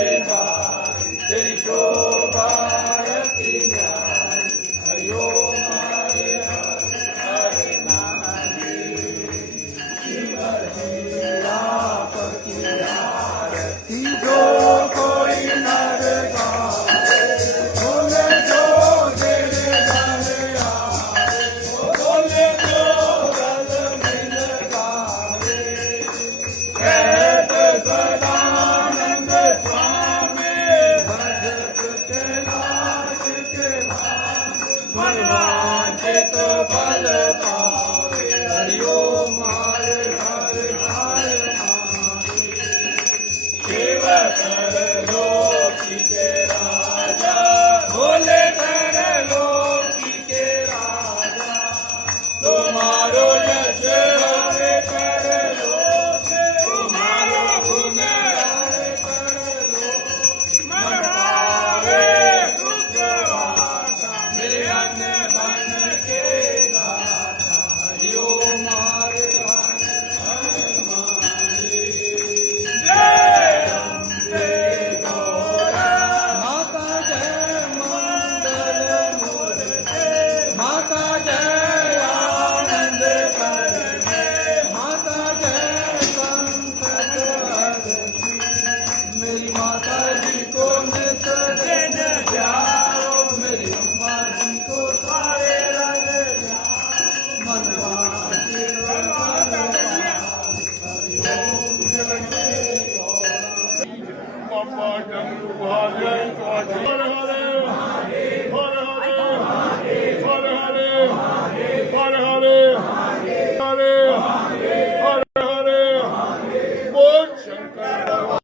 तेरी शोभा यति न्यारी हरिओ मारे हरे नारी शिव लीला पति आरती जो कोई नर गावे बोले जो दिल धर आवे बोले जो गल मिल गावे कहत सदानंद स्वामी भजत कैलाश के मनवांछित फल पावे हरिओ मारे हर हर शिव कर लोकी के राजा भोले कर लोकी के राजा तुम्हारो यश हरे कर लोक तुम्हारो गुण हरे कर लोक मन पावे सुख वासा मेरे अन्न धन के दाता हरिओ मारे हर हर जय अम्बे गौरा माता जय मंगल मूर्ते माता जय आनंद करने माता जय संकट हरती मेरी माता जी को नित दिन जाओ मेरी अम्मा जी को सारे रंग जाओ मनवांछित बाबा डमरू वाले